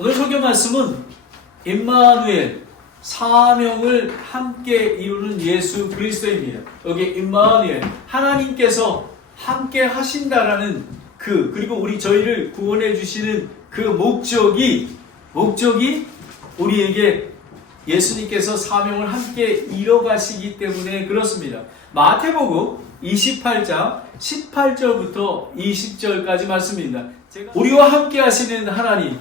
오늘 설교 말씀은 임마누엘, 사명을 함께 이루는 예수 그리스도입니다. 여기 임마누엘, 하나님께서 함께 하신다라는 그리고 저희를 구원해 주시는 그 목적이 우리에게 예수님께서 사명을 함께 이뤄가시기 때문에 그렇습니다. 마태복음 28장 18절부터 20절까지 말씀입니다. 우리와 함께 하시는 하나님,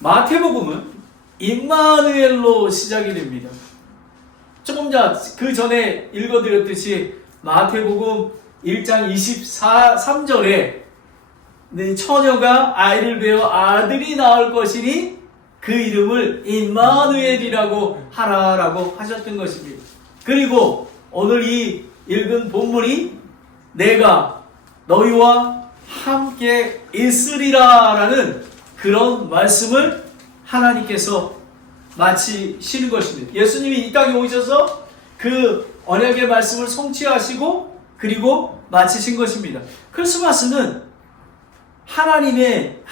마태복음은 임마누엘로 시작이 됩니다. 조금 그 전에 읽어드렸듯이 마태복음 1장 23절에 처녀가 아이를 베어 아들이 나올 것이니 그 이름을 임마누엘이라고 하라라고 하셨던 것입니다. 그리고 오늘 이 읽은 본문이 내가 너희와 함께 있으리라 라는 그런 말씀을 하나님께서 마치시는 것입니다. 예수님이 이 땅에 오셔서 그 언약의 말씀을 성취하시고 그리고 마치신 것입니다. 크리스마스는 하나님의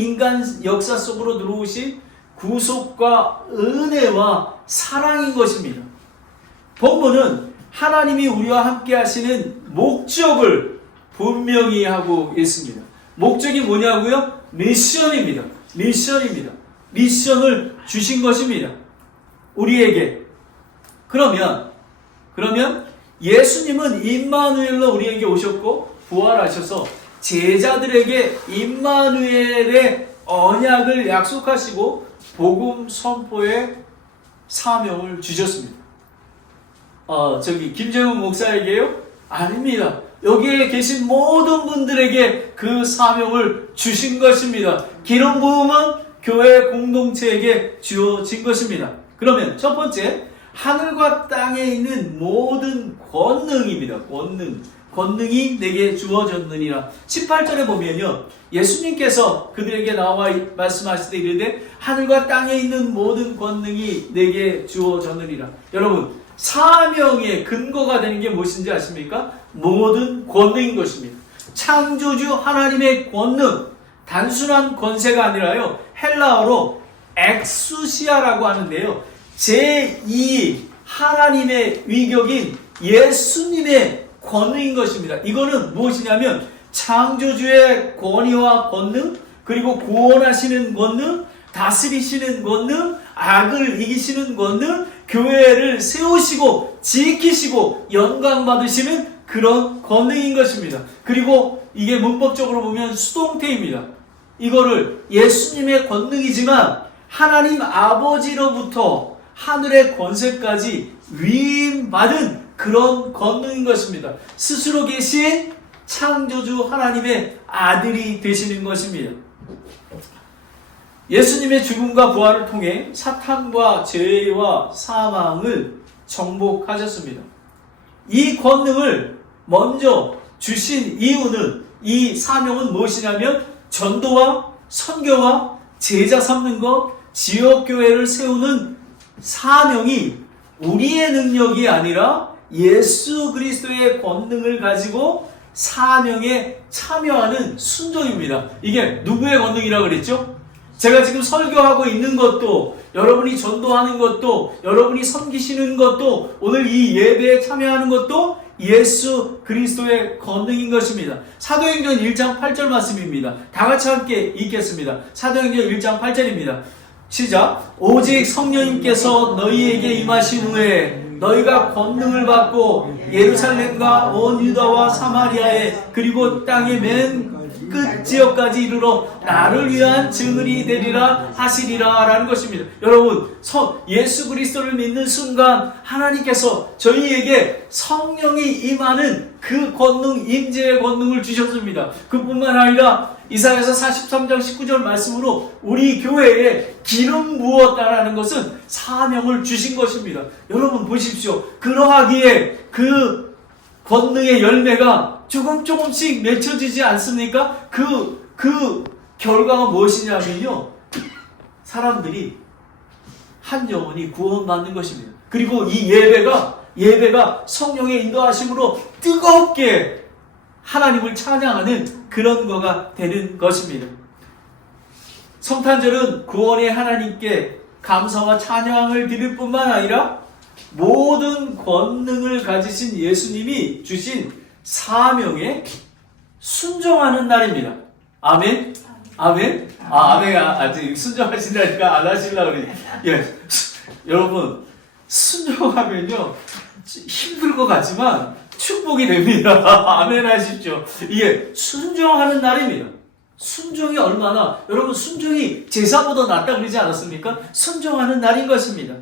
인간 역사 속으로 들어오신 구속과 은혜와 사랑인 것입니다. 본문은 하나님이 우리와 함께 하시는 목적을 분명히 하고 있습니다. 목적이 뭐냐고요? 미션입니다. 미션을 주신 것입니다. 우리에게. 그러면 예수님은 임마누엘로 우리에게 오셨고 부활하셔서 제자들에게 임마누엘의 언약을 약속하시고 복음 선포의 사명을 주셨습니다. 김재훈 목사에게요? 아닙니다. 여기에 계신 모든 분들에게 그 사명을 주신 것입니다. 기름 부음은 교회 공동체에게 주어진 것입니다. 그러면 첫 번째, 하늘과 땅에 있는 모든 권능입니다. 권능이 내게 주어졌느니라. 18절에 보면요, 예수님께서 그들에게 나와 말씀하실 때 이르되 하늘과 땅에 있는 모든 권능이 내게 주어졌느니라. 여러분, 사명의 근거가 되는 게 무엇인지 아십니까? 모든 권능인 것입니다. 창조주 하나님의 권능, 단순한 권세가 아니라요, 헬라어로 엑수시아라고 하는데요, 제2 하나님의 위격인 예수님의 권능인 것입니다. 이거는 무엇이냐면 창조주의 권위와 권능, 그리고 구원하시는 권능, 다스리시는 권능, 악을 이기시는 권능, 교회를 세우시고 지키시고 영광 받으시는 그런 권능인 것입니다. 그리고 이게 문법적으로 보면 수동태입니다. 이거를 예수님의 권능이지만 하나님 아버지로부터 하늘의 권세까지 위임받은 그런 권능인 것입니다. 스스로 계신 창조주 하나님의 아들이 되시는 것입니다. 예수님의 죽음과 부활을 통해 사탄과 죄와 사망을 정복하셨습니다. 이 권능을 먼저 주신 이유는, 이 사명은 무엇이냐면 전도와 선교와 제자 삼는 것, 지역교회를 세우는 사명이 우리의 능력이 아니라 예수 그리스도의 권능을 가지고 사명에 참여하는 순종입니다. 이게 누구의 권능이라고 그랬죠? 제가 지금 설교하고 있는 것도, 여러분이 전도하는 것도, 여러분이 섬기시는 것도, 오늘 이 예배에 참여하는 것도 예수 그리스도의 권능인 것입니다. 사도행전 1장 8절 말씀입니다. 다 같이 함께 읽겠습니다. 사도행전 1장 8절입니다. 시작. 오직 성령님께서 너희에게 임하신 후에 너희가 권능을 받고 예루살렘과 온 유다와 사마리아에 그리고 땅의 맨 끝 지역까지 이르러 나를 위한 증인이 되리라 하시리라 라는 것입니다. 여러분, 예수 그리스도를 믿는 순간 하나님께서 저희에게 성령이 임하는 그 권능, 임재의 권능을 주셨습니다. 그뿐만 아니라 이사야서 43장 19절 말씀으로 우리 교회에 기름 부었다라는 것은 사명을 주신 것입니다. 여러분 보십시오. 그러하기에 그 권능의 열매가 조금씩 맺혀지지 않습니까? 그 결과가 무엇이냐면요, 사람들이 한 영혼이 구원받는 것입니다. 그리고 이 예배가 성령의 인도하심으로 뜨겁게 하나님을 찬양하는 그런 거가 되는 것입니다. 성탄절은 구원의 하나님께 감사와 찬양을 드릴 뿐만 아니라 모든 권능을 가지신 예수님이 주신 사명에 순종하는 날입니다. 아멘? 아멘? 아멘. 아직 순종하신다니까 안 하시려고 그러니. 예. 여러분, 순종하면요, 힘들 것 같지만 축복이 됩니다. 아멘 하십시오. 이게 순종하는 날입니다. 순종이 얼마나, 여러분, 순종이 제사보다 낫다 그러지 않았습니까? 순종하는 날인 것입니다.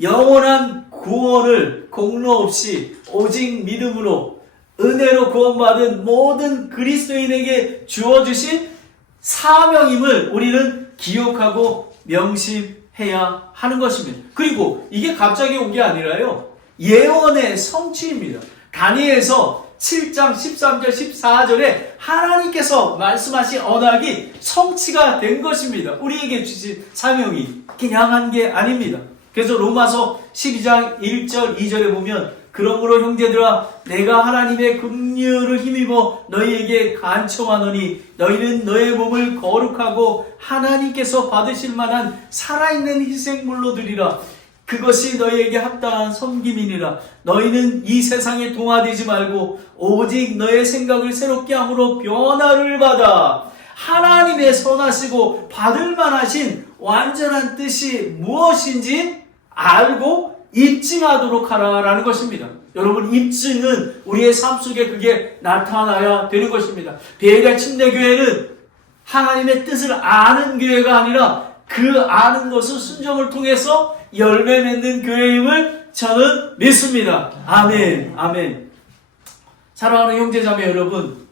영원한 구원을 공로 없이 오직 믿음으로 은혜로 구원받은 모든 그리스도인에게 주어주신 사명임을 우리는 기억하고 명심해야 하는 것입니다. 그리고 이게 갑자기 온 게 아니라요, 예언의 성취입니다. 다니엘서 7장 13절 14절에 하나님께서 말씀하신 언약이 성취가 된 것입니다. 우리에게 주신 사명이 그냥 한 게 아닙니다. 그래서 로마서 12장 1절 2절에 보면, 그러므로 형제들아 내가 하나님의 긍휼을 힘입어 너희에게 간청하노니 너희는 너의 몸을 거룩하고 하나님께서 받으실 만한 살아있는 희생물로 드리라. 그것이 너희에게 합당한 섬김이니라. 너희는 이 세상에 동화되지 말고 오직 너의 생각을 새롭게 함으로 변화를 받아 하나님의 선하시고 받을 만하신 완전한 뜻이 무엇인지 알고 입증하도록 하라라는 것입니다. 여러분, 입증은 우리의 삶 속에 그게 나타나야 되는 것입니다. 베레아 침례교회는 하나님의 뜻을 아는 교회가 아니라 그 아는 것을 순종을 통해서 열매 맺는 교회임을 저는 믿습니다. 아멘, 아멘. 사랑하는 형제자매 여러분,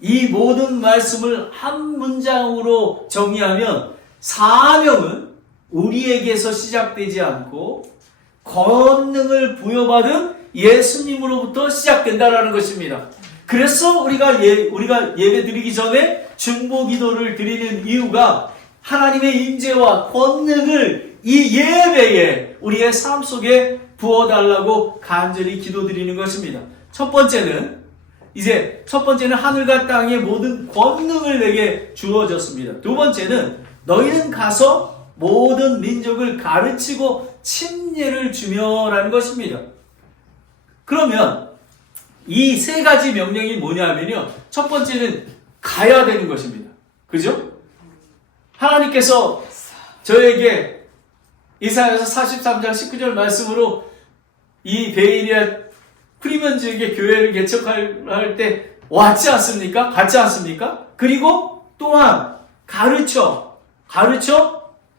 이 모든 말씀을 한 문장으로 정리하면 사명은 우리에게서 시작되지 않고 권능을 부여받은 예수님으로부터 시작된다라는 것입니다. 그래서 우리가 예배 드리기 전에 중보 기도를 드리는 이유가 하나님의 임재와 권능을 이 예배에 우리의 삶 속에 부어달라고 간절히 기도드리는 것입니다. 첫 번째는 하늘과 땅의 모든 권능을 내게 주어졌습니다. 두 번째는 너희는 가서 모든 민족을 가르치고 침례를 주며라는 것입니다. 그러면 이 세 가지 명령이 뭐냐면요, 첫 번째는 가야 되는 것입니다. 그죠? 하나님께서 저에게 이사야서 43장 19절 말씀으로 이 베이리아 프리먼 지역의 교회를 개척할 때 왔지 않습니까? 갔지 않습니까? 그리고 또한 가르쳐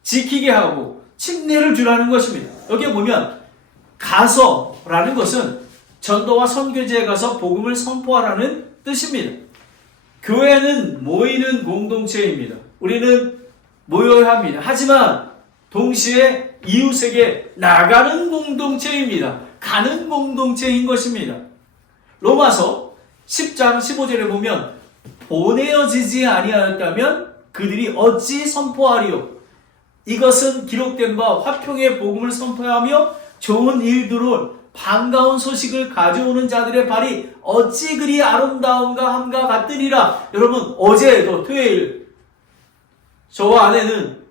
지키게 하고 침례를 주라는 것입니다. 여기에 보면 가서라는 것은 전도와 선교지에 가서 복음을 선포하라는 뜻입니다. 교회는 모이는 공동체입니다. 우리는 모여야 합니다. 하지만 동시에 이웃에게 나가는 공동체입니다. 가는 공동체인 것입니다. 로마서 10장 15절에 보면 보내어지지 아니하였다면 그들이 어찌 선포하리요? 이것은 기록된 바 화평의 복음을 선포하며 좋은 일들을 반가운 소식을 가져오는 자들의 발이 어찌 그리 아름다운가 함과 같으리라. 여러분, 어제도 토요일 저와 아내는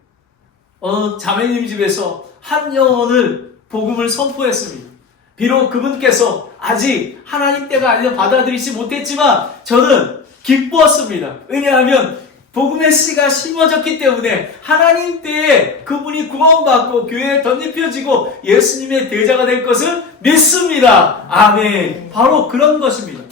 자매님 집에서 한 영혼을 복음을 선포했습니다. 비록 그분께서 아직 하나님 때가 아니라 받아들이지 못했지만 저는 기뻤습니다. 왜냐하면 복음의 씨가 심어졌기 때문에 하나님 때에 그분이 구원받고 교회에 덧입혀지고 예수님의 대자가 될 것을 믿습니다. 아멘. 바로 그런 것입니다.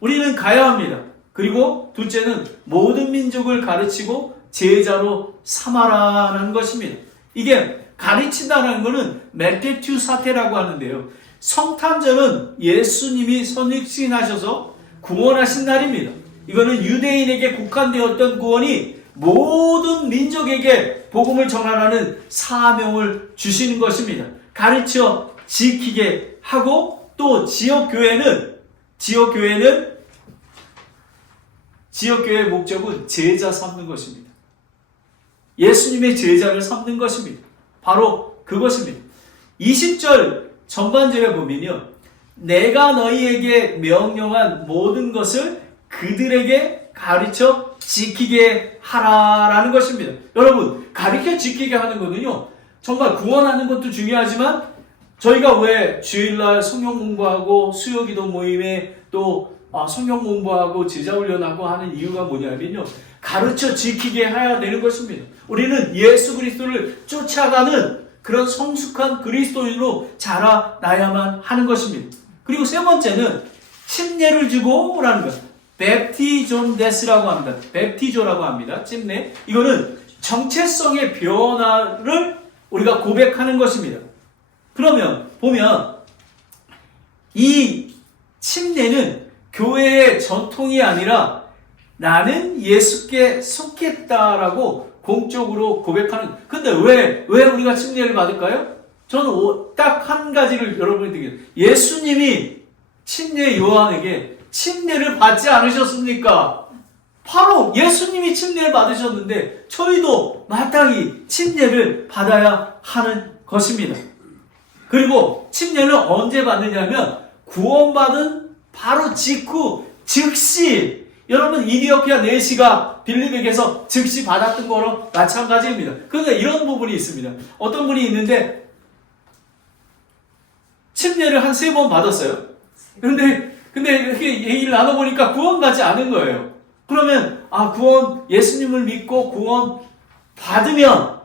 우리는 가야 합니다. 그리고 둘째는 모든 민족을 가르치고 제자로 삼아라는 것입니다. 이게 가르친다는 것은 메테튜 사태라고 하는데요. 성탄절은 예수님이 선육신하셔서 구원하신 날입니다. 이거는 유대인에게 국한되었던 구원이 모든 민족에게 복음을 전하라는 사명을 주시는 것입니다. 가르쳐 지키게 하고 또 지역교회의 목적은 제자 삼는 것입니다. 예수님의 제자를 삼는 것입니다. 바로 그것입니다. 20절 전반절에 보면요, 내가 너희에게 명령한 모든 것을 그들에게 가르쳐 지키게 하라라는 것입니다. 여러분, 가르쳐 지키게 하는 거는요, 정말 구원하는 것도 중요하지만 저희가 왜 주일날 성경 공부하고 수요기도 모임에 또 성경 공부하고 제자 훈련하고 하는 이유가 뭐냐면요, 가르쳐 지키게 해야 되는 것입니다. 우리는 예수 그리스도를 쫓아가는 그런 성숙한 그리스도인으로 자라나야만 하는 것입니다. 그리고 세 번째는 침례를 주고라는 것. 베프티존데스라고 합니다. 베프티조라고 합니다. 침례. 이거는 정체성의 변화를 우리가 고백하는 것입니다. 그러면 보면 이 침례는 교회의 전통이 아니라 나는 예수께 속했다라고 공적으로 고백하는. 근데 왜 우리가 침례를 받을까요? 저는 딱 한 가지를 여러분이 드리겠습니다. 예수님이 침례 요한에게 침례를 받지 않으셨습니까? 바로 예수님이 침례를 받으셨는데 저희도 마땅히 침례를 받아야 하는 것입니다. 그리고 침례를 언제 받느냐면 구원받은 바로 직후 즉시, 여러분 이디오피아 내시가 빌립에게서 즉시 받았던 거랑 마찬가지입니다. 그런데 이런 부분이 있습니다. 어떤 분이 있는데 침례를 한 3번 받았어요. 근데 이렇게 얘기를 나눠보니까 구원받지 않은 거예요. 그러면 구원, 예수님을 믿고 구원 받으면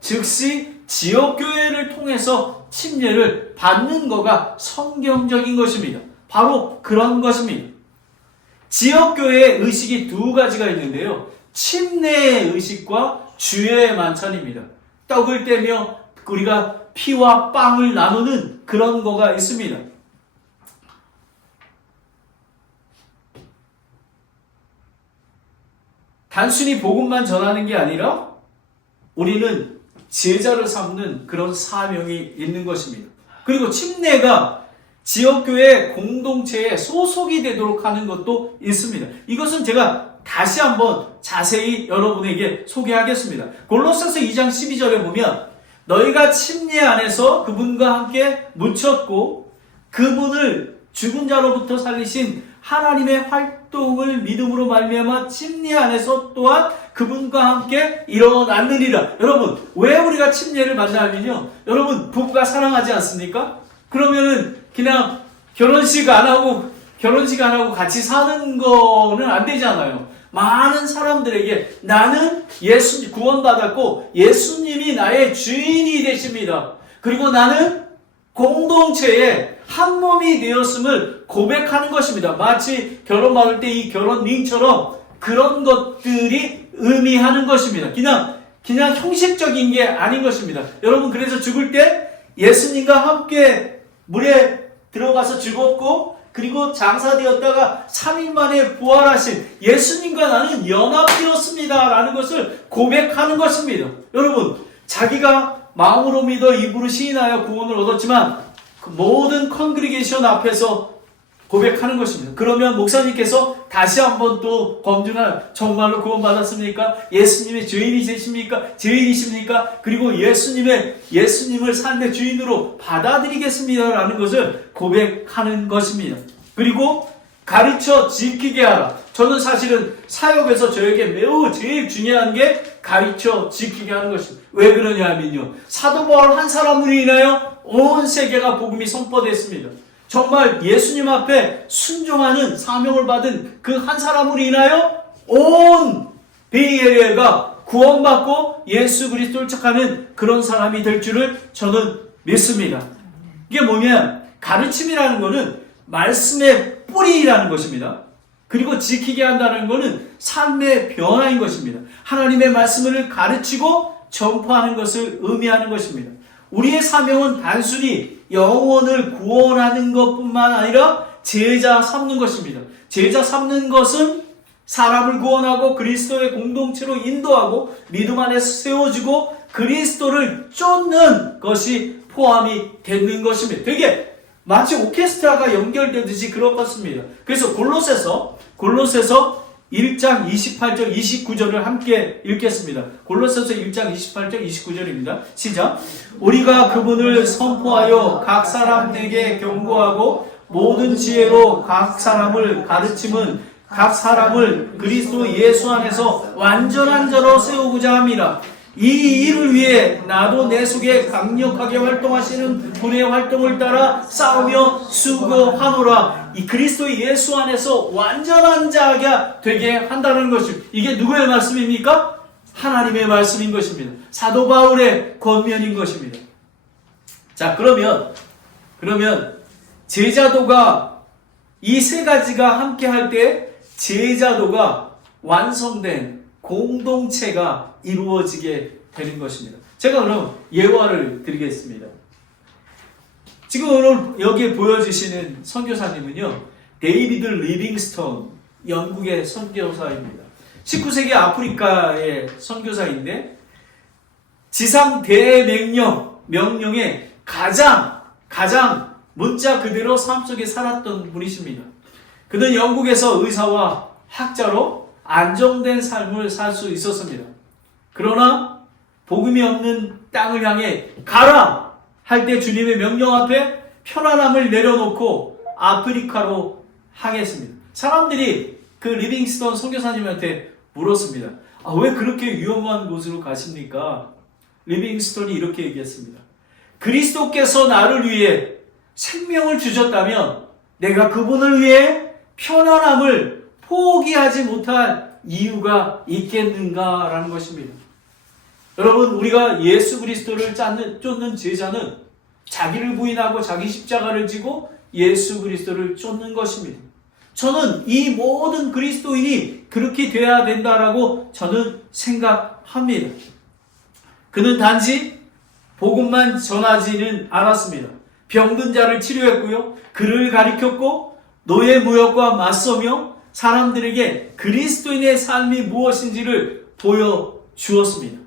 즉시 지역교회를 통해서 침례를 받는 거가 성경적인 것입니다. 바로 그런 것입니다. 지역교회의 의식이 2가지가 있는데요. 침례의 의식과 주의 만찬입니다. 떡을 떼며 우리가 피와 빵을 나누는 그런 거가 있습니다. 단순히 복음만 전하는 게 아니라 우리는 제자를 삼는 그런 사명이 있는 것입니다. 그리고 침례가 지역교회 공동체에 소속이 되도록 하는 것도 있습니다. 이것은 제가 다시 한번 자세히 여러분에게 소개하겠습니다. 골로새서 2장 12절에 보면 너희가 침례 안에서 그분과 함께 묻혔고 그분을 죽은 자로부터 살리신 하나님의 활동을 믿음으로 말미암아 침례 안에서 또한 그분과 함께 일어났느니라. 여러분, 왜 우리가 침례를 받냐면요, 여러분 부부가 사랑하지 않습니까? 그러면은 그냥 결혼식 안 하고 같이 사는 거는 안 되잖아요. 많은 사람들에게 나는 구원받았고 예수님이 나의 주인이 되십니다. 그리고 나는 공동체의 한 몸이 되었음을 고백하는 것입니다. 마치 결혼받을 때 이 결혼 링처럼 그런 것들이 의미하는 것입니다. 그냥 형식적인 게 아닌 것입니다. 여러분, 그래서 죽을 때 예수님과 함께 물에 들어가서 죽었고 그리고 장사되었다가 3일 만에 부활하신 예수님과 나는 연합되었습니다 라는 것을 고백하는 것입니다. 여러분, 자기가 마음으로 믿어 입으로 시인하여 구원을 얻었지만 그 모든 컨그리게이션 앞에서 고백하는 것입니다. 그러면 목사님께서 다시 한번 또 검증할, 정말로 구원받았습니까? 예수님의 주인이십니까? 그리고 예수님을 삶의 주인으로 받아들이겠습니다라는 것을 고백하는 것입니다. 그리고 가르쳐 지키게 하라. 저는 사실은 사역에서 저에게 매우 제일 중요한 게 가르쳐 지키게 하는 것입니다. 왜 그러냐 하면요, 사도 바울 한 사람으로 인하여 온 세계가 복음이 선포됐습니다. 정말 예수님 앞에 순종하는 사명을 받은 그 한 사람으로 인하여 온 베이에리아가 구원받고 예수 그리스도를 쫓아가는 그런 사람이 될 줄을 저는 믿습니다. 이게 뭐냐면 가르침이라는 것은 말씀의 뿌리라는 것입니다. 그리고 지키게 한다는 것은 삶의 변화인 것입니다. 하나님의 말씀을 가르치고 전파하는 것을 의미하는 것입니다. 우리의 사명은 단순히 영혼을 구원하는 것뿐만 아니라 제자 삼는 것입니다. 제자 삼는 것은 사람을 구원하고 그리스도의 공동체로 인도하고 믿음 안에서 세워주고 그리스도를 쫓는 것이 포함이 되는 것입니다. 되게 마치 오케스트라가 연결되듯이 그런 것입니다. 그래서 골로새서 1장 28절 29절을 함께 읽겠습니다. 골로새서 1장 28절 29절입니다. 시작. 우리가 그분을 선포하여 각 사람에게 경고하고 모든 지혜로 각 사람을 가르침은 각 사람을 그리스도 예수 안에서 완전한 자로 세우고자 합니다. 이 일을 위해 나도 내 속에 강력하게 활동하시는 분의 활동을 따라 싸우며 수고하노라. 이 그리스도 예수 안에서 완전한 자가 되게 한다는 것입니다. 이게 누구의 말씀입니까? 하나님의 말씀인 것입니다. 사도 바울의 권면인 것입니다. 자, 그러면 제자도가 이 세 가지가 함께 할 때 제자도가 완성된 공동체가 이루어지게 되는 것입니다. 제가 그럼 예화를 드리겠습니다. 지금 오늘 여기에 보여주시는 선교사님은요, 데이비드 리빙스턴, 영국의 선교사입니다. 19세기 아프리카의 선교사인데 지상 대명령의 가장 문자 그대로 삶 속에 살았던 분이십니다. 그는 영국에서 의사와 학자로 안정된 삶을 살 수 있었습니다. 그러나 복음이 없는 땅을 향해 가라 할 때 주님의 명령 앞에 편안함을 내려놓고 아프리카로 향했습니다. 사람들이 그 리빙스턴 선교사님한테 물었습니다. 왜 그렇게 위험한 곳으로 가십니까? 리빙스턴이 이렇게 얘기했습니다. 그리스도께서 나를 위해 생명을 주셨다면 내가 그분을 위해 편안함을 포기하지 못할 이유가 있겠는가라는 것입니다. 여러분, 우리가 예수 그리스도를 쫓는 제자는 자기를 부인하고 자기 십자가를 지고 예수 그리스도를 쫓는 것입니다. 저는 이 모든 그리스도인이 그렇게 돼야 된다라고 저는 생각합니다. 그는 단지 복음만 전하지는 않았습니다. 병든 자를 치료했고요. 글을 가르쳤고 노예 무역과 맞서며 사람들에게 그리스도인의 삶이 무엇인지를 보여주었습니다.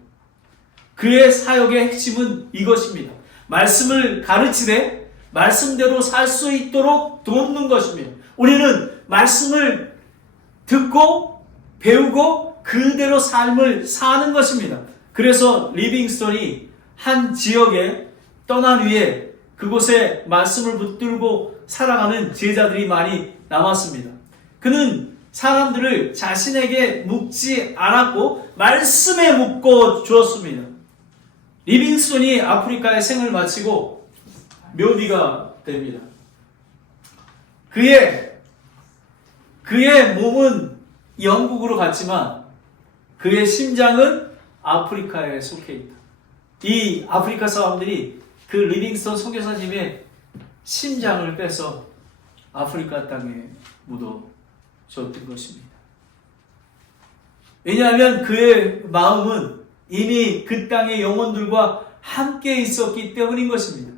그의 사역의 핵심은 이것입니다. 말씀을 가르치되 말씀대로 살 수 있도록 돕는 것입니다. 우리는 말씀을 듣고 배우고 그대로 삶을 사는 것입니다. 그래서 리빙스턴이 한 지역에 떠난 후에 그곳에 말씀을 붙들고 살아가는 제자들이 많이 남았습니다. 그는 사람들을 자신에게 묶지 않았고 말씀에 묶어 주었습니다. 리빙스턴이 아프리카의 생을 마치고 묘비가 됩니다. 그의 몸은 영국으로 갔지만 그의 심장은 아프리카에 속해 있다. 이 아프리카 사람들이 그 리빙스턴 선교사님의 심장을 빼서 아프리카 땅에 묻어줬던 것입니다. 왜냐하면 그의 마음은 이미 그 땅의 영혼들과 함께 있었기 때문인 것입니다.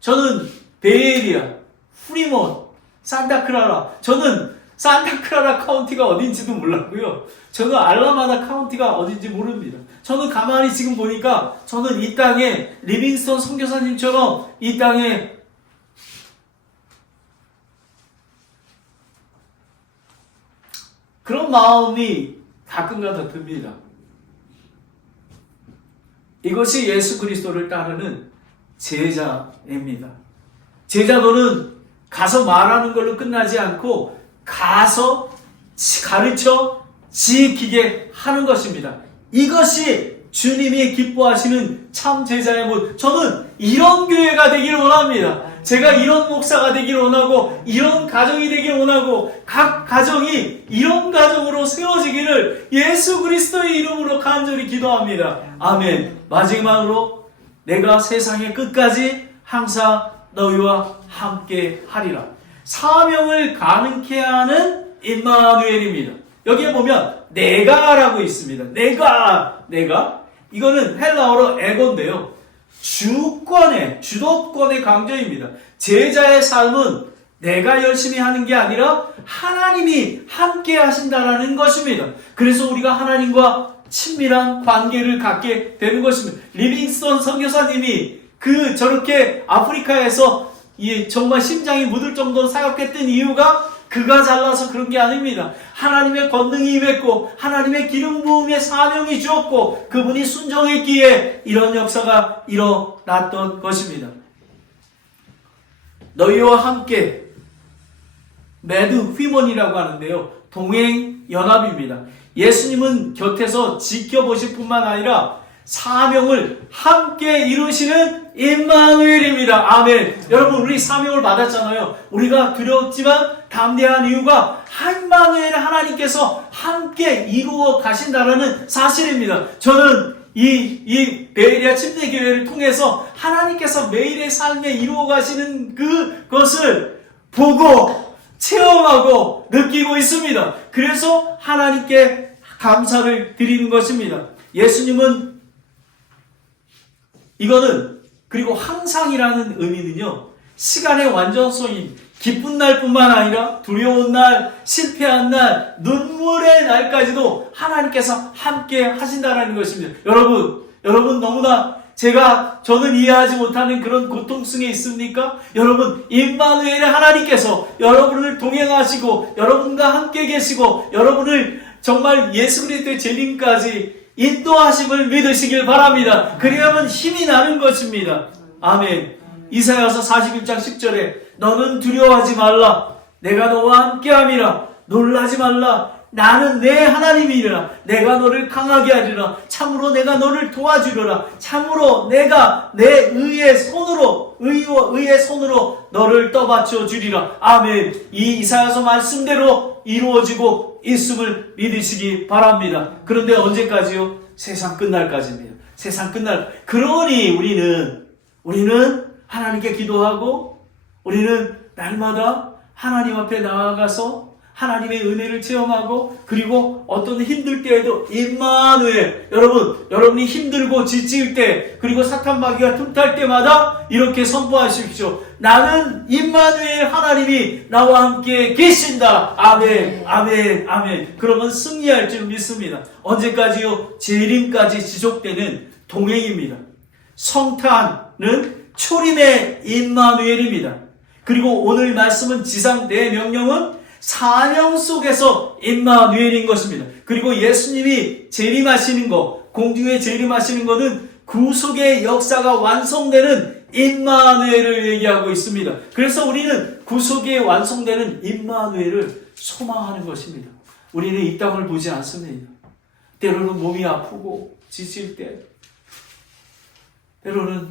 저는 베이에리아, 프리몬, 산타크라라, 저는 산타크라라 카운티가 어딘지도 몰랐고요. 저는 알라마다 카운티가 어딘지 모릅니다. 저는 가만히 지금 보니까 저는 이 땅에 리빙스턴 선교사님처럼 이 땅에 그런 마음이 가끔가다 듭니다. 이것이 예수 그리스도를 따르는 제자입니다. 제자도는 가서 말하는 걸로 끝나지 않고 가서 가르쳐 지키게 하는 것입니다. 이것이 주님이 기뻐하시는 참 제자의 모습. 저는 이런 교회가 되기를 원합니다. 제가 이런 목사가 되기를 원하고 이런 가정이 되기를 원하고 각 가정이 이런 가정으로 세워지기를 예수 그리스도의 이름으로 간절히 기도합니다. 아멘. 마지막으로 내가 세상의 끝까지 항상 너희와 함께 하리라. 사명을 가능케 하는 임마누엘입니다. 여기에 보면 내가라고 있습니다. 내가 이거는 헬라어로 에고인데요. 주도권의 강조입니다. 제자의 삶은 내가 열심히 하는 게 아니라 하나님이 함께 하신다라는 것입니다. 그래서 우리가 하나님과 친밀한 관계를 갖게 되는 것입니다. 리빙스턴 선교사님이 저렇게 아프리카에서 정말 심장이 묻을 정도로 사역했던 이유가 그가 잘나서 그런 게 아닙니다. 하나님의 권능이 임했고 하나님의 기름 부음의 사명이 주었고 그분이 순종했기에 이런 역사가 일어났던 것입니다. 너희와 함께 매드 휘먼이라고 하는데요. 동행 연합입니다. 예수님은 곁에서 지켜보실 뿐만 아니라 사명을 함께 이루시는 임마누엘입니다. 아멘. 여러분, 우리 사명을 받았잖아요. 우리가 두려웠지만 담대한 이유가 임마누엘 하나님께서 함께 이루어 가신다라는 사실입니다. 저는 이 베레아 침례교회를 통해서 하나님께서 매일의 삶에 이루어 가시는 그것을 보고 체험하고 느끼고 있습니다. 그래서 하나님께 감사를 드리는 것입니다. 예수님은 이거는, 그리고 항상이라는 의미는요, 시간의 완전성인 기쁜 날뿐만 아니라 두려운 날, 실패한 날, 눈물의 날까지도 하나님께서 함께 하신다는 것입니다. 여러분 너무나 저는 이해하지 못하는 그런 고통성에 있습니까? 여러분, 임마누엘의 하나님께서 여러분을 동행하시고 여러분과 함께 계시고 여러분을 정말 예수 그리스도의 재림까지 인도하심을 믿으시길 바랍니다. 그래야만 힘이 나는 것입니다. 아멘. 이사야서 41장 10절에 너는 두려워하지 말라. 내가 너와 함께함이라. 놀라지 말라. 나는 내 하나님이라. 내가 너를 강하게 하리라. 참으로 내가 너를 도와주리라. 참으로 내가 내 의의 손으로 너를 떠받쳐 주리라. 아멘. 이 이사야서 말씀대로 이루어지고 있음을 믿으시기 바랍니다. 그런데 언제까지요? 세상 끝날까지입니다. 세상 끝날. 그러니 우리는 하나님께 기도하고 우리는 날마다 하나님 앞에 나아가서 하나님의 은혜를 체험하고, 그리고 어떤 힘들 때에도 임마누엘, 여러분이 힘들고 지칠 때, 그리고 사탄 마귀가 틈탈 때마다 이렇게 선포하십시오. 나는 임마누엘 하나님이 나와 함께 계신다. 아멘, 아멘, 아멘. 그러면 승리할 줄 믿습니다. 언제까지요? 재림까지 지속되는 동행입니다. 성탄은 초림의 임마누엘입니다. 그리고 오늘 말씀은 지상 내 명령은 사명 속에서 임마누엘인 것입니다. 그리고 예수님이 재림하시는 것, 공중에 재림하시는 것은 구속의 역사가 완성되는 임마누엘을 얘기하고 있습니다. 그래서 우리는 구속이 완성되는 임마누엘을 소망하는 것입니다. 우리는 이 땅을 보지 않습니다. 때로는 몸이 아프고 지칠 때, 때로는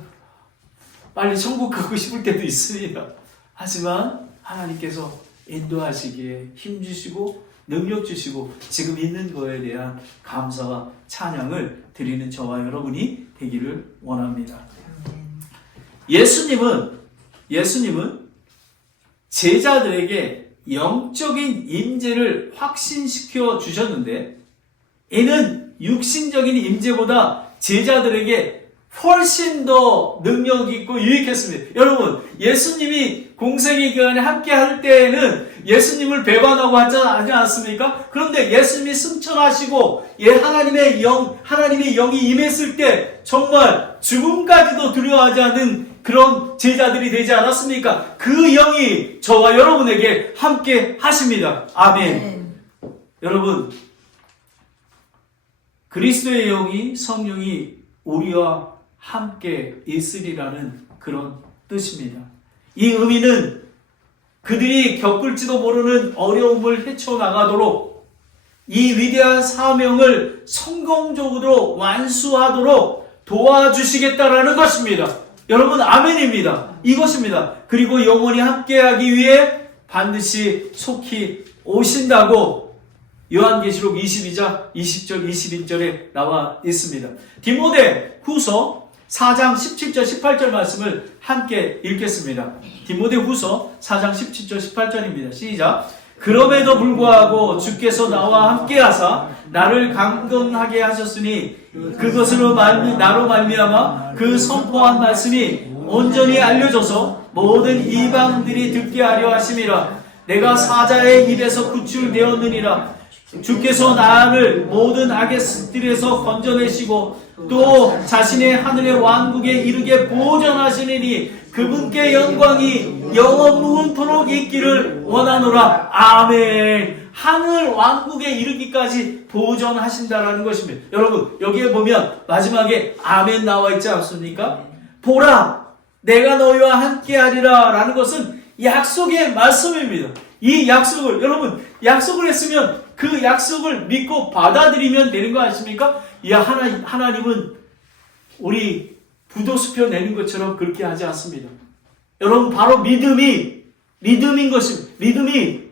빨리 천국 가고 싶을 때도 있습니다. 하지만 하나님께서 인도하시기에 힘주시고 능력 주시고 지금 있는 거에 대한 감사와 찬양을 드리는 저와 여러분이 되기를 원합니다. 예수님은 제자들에게 영적인 임재를 확신시켜 주셨는데, 이는 육신적인 임재보다 제자들에게 훨씬 더 능력 있고 유익했습니다. 여러분, 예수님이 공생의 기간에 함께 할 때에는 예수님을 배반하고 하지 않았습니까? 그런데 예수님이 승천하시고 하나님의 영이 임했을 때 정말 죽음까지도 두려워하지 않는 그런 제자들이 되지 않았습니까? 그 영이 저와 여러분에게 함께 하십니다. 아멘. 여러분, 그리스도의 영이, 성령이 우리와 함께 있으리라는 그런 뜻입니다. 이 의미는 그들이 겪을지도 모르는 어려움을 헤쳐나가도록, 이 위대한 사명을 성공적으로 완수하도록 도와주시겠다라는 것입니다. 여러분, 아멘입니다. 이것입니다. 그리고 영원히 함께하기 위해 반드시 속히 오신다고 요한계시록 22장 20절 21절에 나와 있습니다. 디모데 후서 4장 17절 18절 말씀을 함께 읽겠습니다. 디모데 후서 4장 17절 18절입니다. 시작. 그럼에도 불구하고 주께서 나와 함께 하사 나를 강건하게 하셨으니 그것으로 나로 말미암아 그 선포한 말씀이 온전히 알려져서 모든 이방들이 듣게 하려 하심이라. 내가 사자의 입에서 구출되었느니라. 주께서 나를 모든 악의 습들에서 건져내시고 또 자신의 하늘의 왕국에 이르게 보존하시느니 그분께 영광이 영원 무궁토록 있기를 원하노라. 아멘. 하늘 왕국에 이르기까지 보존하신다라는 것입니다. 여러분, 여기에 보면 마지막에 아멘 나와 있지 않습니까? 보라, 내가 너희와 함께하리라 라는 것은 약속의 말씀입니다. 이 약속을, 여러분, 약속을 했으면 그 약속을 믿고 받아들이면 되는 거 아십니까? 하나님은 우리 부도수표 내는 것처럼 그렇게 하지 않습니다. 여러분, 바로 믿음인 것입니다.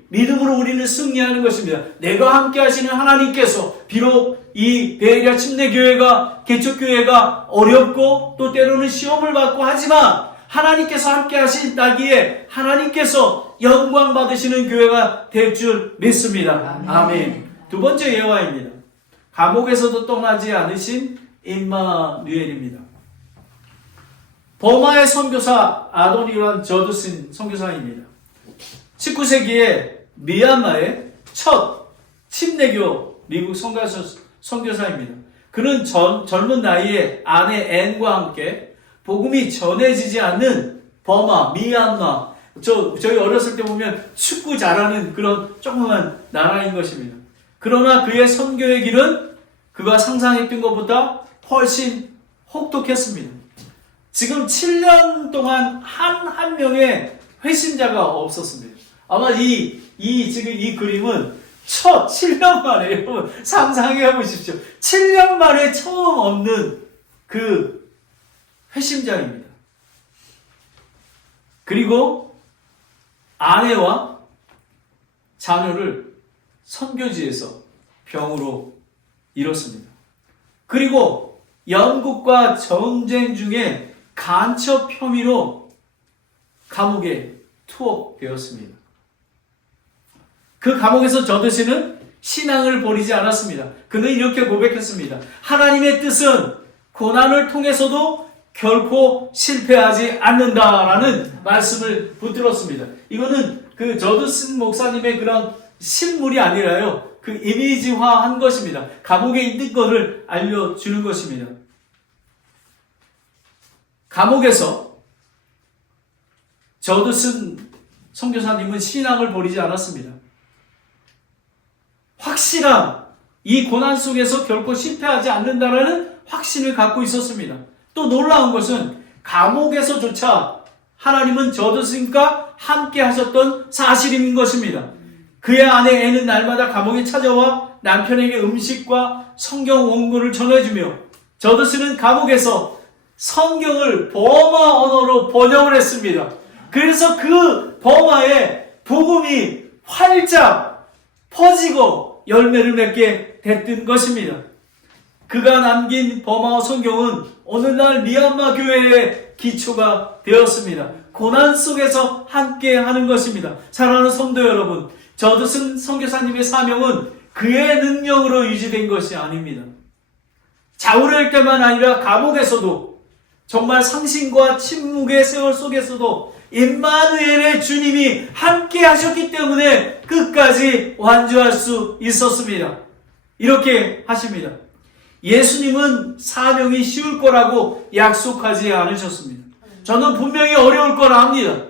믿음으로 우리는 승리하는 것입니다. 내가 함께 하시는 하나님께서 비록 이 베레아 침례교회가, 개척교회가 어렵고 또 때로는 시험을 받고 하지만 하나님께서 함께 하신다기에 하나님께서 영광 받으시는 교회가 될 줄 믿습니다. 아멘. 두 번째 예화입니다. 감옥에서도 떠나지 않으신 임마누엘입니다. 버마의 선교사 아도니란 저드슨 선교사입니다. 19세기에 미얀마의 첫 침례교 미국 선교사입니다. 그는 젊은 나이에 아내 앤과 함께 복음이 전해지지 않는 버마, 미얀마, 저희 어렸을 때 보면 축구 잘하는 그런 조그만 나라인 것입니다. 그러나 그의 선교의 길은 그가 상상했던 것보다 훨씬 혹독했습니다. 지금 7년 동안 한 명의 회심자가 없었습니다. 아마 지금 이 그림은 첫 7년 만에, 여러분, 상상해 보십시오. 7년 만에 처음 없는 그 회심자입니다. 그리고 아내와 자녀를 선교지에서 병으로 잃었습니다. 그리고 영국과 전쟁 중에 간첩 혐의로 감옥에 투옥되었습니다. 그 감옥에서 저드슨은 신앙을 버리지 않았습니다. 그는 이렇게 고백했습니다. 하나님의 뜻은 고난을 통해서도 결코 실패하지 않는다라는 말씀을 붙들었습니다. 이거는 그 저드슨 목사님의 그런 신물이 아니라요, 그 이미지화한 것입니다. 감옥에 있는 것을 알려주는 것입니다. 감옥에서 저드슨 선교사님은 신앙을 버리지 않았습니다. 확실한 이 고난 속에서 결코 실패하지 않는다라는 확신을 갖고 있었습니다. 또 놀라운 것은 감옥에서조차 하나님은 저드슨과 함께 하셨던 사실인 것입니다. 그의 아내 앤은 날마다 감옥에 찾아와 남편에게 음식과 성경 원고를 전해주며 저드슨은 감옥에서 성경을 버마 언어로 번역을 했습니다. 그래서 그 버마의 복음이 활짝 퍼지고 열매를 맺게 됐던 것입니다. 그가 남긴 버마어 성경은 오늘날 미얀마 교회의 기초가 되었습니다. 고난 속에서 함께 하는 것입니다. 사랑하는 성도 여러분, 저드슨 선교사님의 사명은 그의 능력으로 유지된 것이 아닙니다. 자우를 때만 아니라 감옥에서도 정말 상심과 침묵의 세월 속에서도 임마누엘의 주님이 함께 하셨기 때문에 끝까지 완주할 수 있었습니다. 이렇게 하십니다. 예수님은 사명이 쉬울 거라고 약속하지 않으셨습니다. 저는 분명히 어려울 거라 합니다.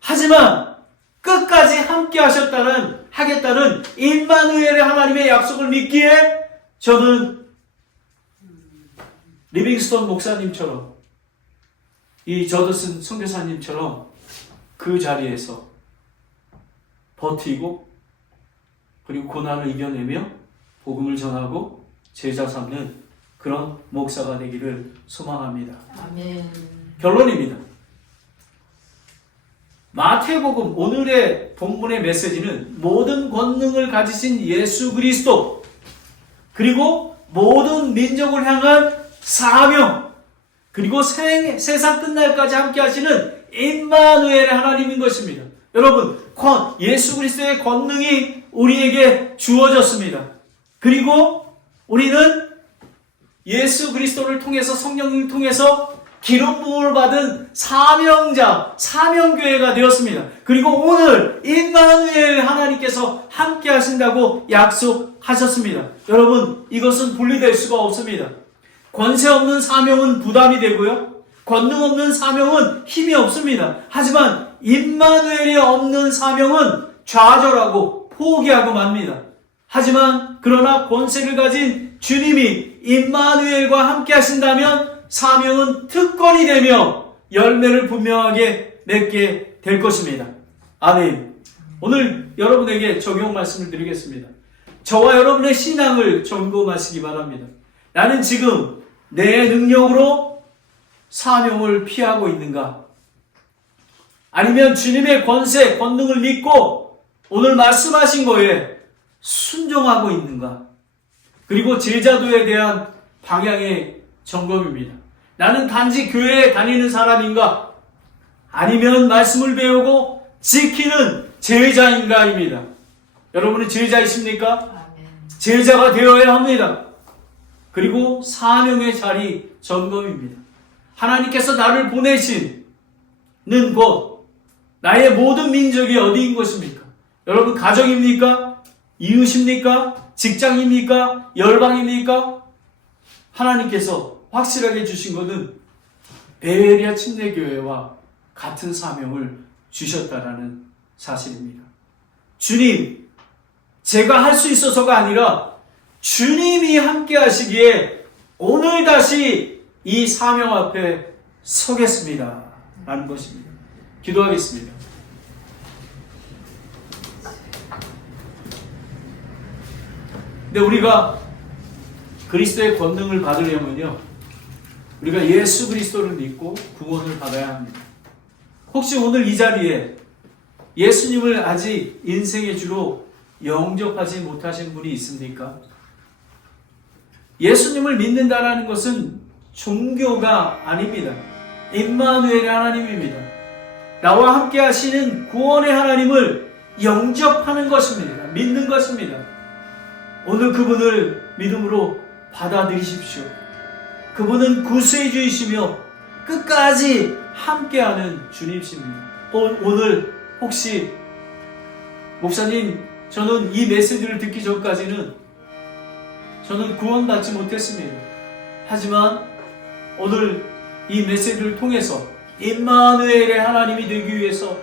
하지만 끝까지 함께 하겠다는 임마누엘의 하나님의 약속을 믿기에 저는 리빙스톤 목사님처럼 이 저드슨 선교사님처럼 그 자리에서 버티고 그리고 고난을 이겨내며 복음을 전하고 제자 삼는 그런 목사가 되기를 소망합니다. 아멘. 결론입니다. 마태복음 오늘의 본문의 메시지는 모든 권능을 가지신 예수 그리스도 그리고 모든 민족을 향한 사명 그리고 세상 끝날까지 함께 하시는 임마누엘의 하나님인 것입니다. 여러분, 예수 그리스도의 권능이 우리에게 주어졌습니다. 그리고 우리는 예수 그리스도를 통해서 성령님을 통해서 기름 부음을 받은 사명자, 사명교회가 되었습니다. 그리고 오늘 임마누엘 하나님께서 함께 하신다고 약속하셨습니다. 여러분, 이것은 분리될 수가 없습니다. 권세 없는 사명은 부담이 되고요. 권능 없는 사명은 힘이 없습니다. 하지만 임마누엘이 없는 사명은 좌절하고 포기하고 맙니다. 하지만 그러나 권세를 가진 주님이 임마누엘과 함께 하신다면 사명은 특권이 되며 열매를 분명하게 맺게 될 것입니다. 아멘. 오늘 여러분에게 적용 말씀을 드리겠습니다. 저와 여러분의 신앙을 점검하시기 바랍니다. 나는 지금 내 능력으로 사명을 피하고 있는가? 아니면 주님의 권세, 권능을 믿고 오늘 말씀하신 거에 순종하고 있는가? 그리고 제자도에 대한 방향의 점검입니다. 나는 단지 교회에 다니는 사람인가? 아니면 말씀을 배우고 지키는 제자인가입니다. 여러분은 제자이십니까? 제자가 되어야 합니다. 그리고 사명의 자리 점검입니다. 하나님께서 나를 보내시는 곳, 나의 모든 민족이 어디인 것입니까? 여러분 가정입니까? 이웃입니까? 직장입니까? 열방입니까? 하나님께서 확실하게 주신 것은 베레아 침례교회와 같은 사명을 주셨다라는 사실입니다. 주님, 제가 할 수 있어서가 아니라 주님이 함께 하시기에 오늘 다시 이 사명 앞에 서겠습니다. 라는 것입니다. 기도하겠습니다. 근데 우리가 그리스도의 권능을 받으려면요, 우리가 예수 그리스도를 믿고 구원을 받아야 합니다. 혹시 오늘 이 자리에 예수님을 아직 인생의 주로 영접하지 못하신 분이 있습니까? 예수님을 믿는다라는 것은 종교가 아닙니다. 임마누엘의 하나님입니다. 나와 함께 하시는 구원의 하나님을 영접하는 것입니다. 믿는 것입니다. 오늘 그분을 믿음으로 받아들이십시오. 그분은 구세의 주이시며 끝까지 함께하는 주님이십니다. 오늘 혹시 목사님, 저는 이 메시지를 듣기 전까지는 저는 구원받지 못했습니다. 하지만 오늘 이 메시지를 통해서 임마누엘의 하나님이 되기 위해서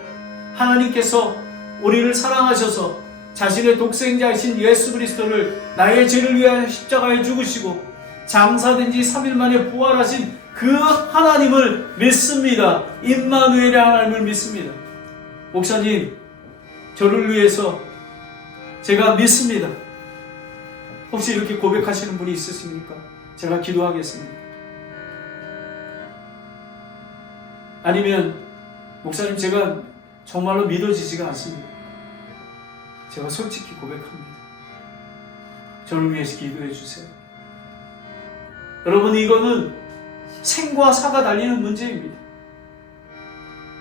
하나님께서 우리를 사랑하셔서 자신의 독생자이신 예수 그리스도를 나의 죄를 위하여 십자가에 죽으시고 장사된 지 3일 만에 부활하신 그 하나님을 믿습니다. 임마누엘의 하나님을 믿습니다. 목사님, 저를 위해서 제가 믿습니다. 혹시 이렇게 고백하시는 분이 있으십니까? 제가 기도하겠습니다. 아니면 목사님, 제가 정말로 믿어지지가 않습니다. 제가 솔직히 고백합니다. 저를 위해서 기도해 주세요. 여러분, 이거는 생과 사가 달리는 문제입니다.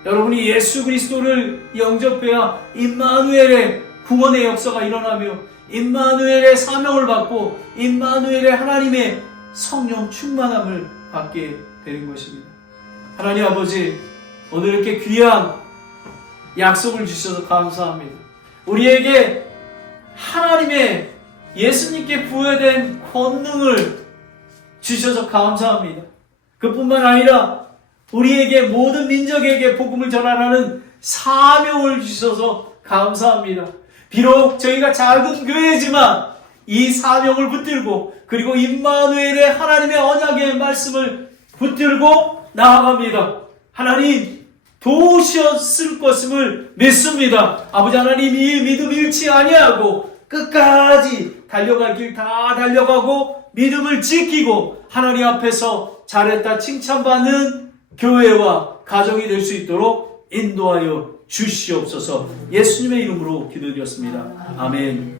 여러분이 예수 그리스도를 영접해야 임마누엘의 구원의 역사가 일어나며 임마누엘의 사명을 받고 임마누엘의 하나님의 성령 충만함을 받게 되는 것입니다. 하나님 아버지, 오늘 이렇게 귀한 약속을 주셔서 감사합니다. 우리에게 하나님의 예수님께 부여된 권능을 주셔서 감사합니다. 그뿐만 아니라 우리에게 모든 민족에게 복음을 전하라는 사명을 주셔서 감사합니다. 비록 저희가 작은 교회지만 이 사명을 붙들고 그리고 임마누엘의 하나님의 언약의 말씀을 붙들고 나아갑니다. 하나님 도우셨을 것임을 믿습니다. 아버지 하나님, 이 믿음 잃지 아니하고 끝까지 달려갈 길 다 달려가고 믿음을 지키고 하나님 앞에서 잘했다 칭찬받는 교회와 가정이 될 수 있도록 인도하여 주시옵소서. 예수님의 이름으로 기도드렸습니다. 아멘.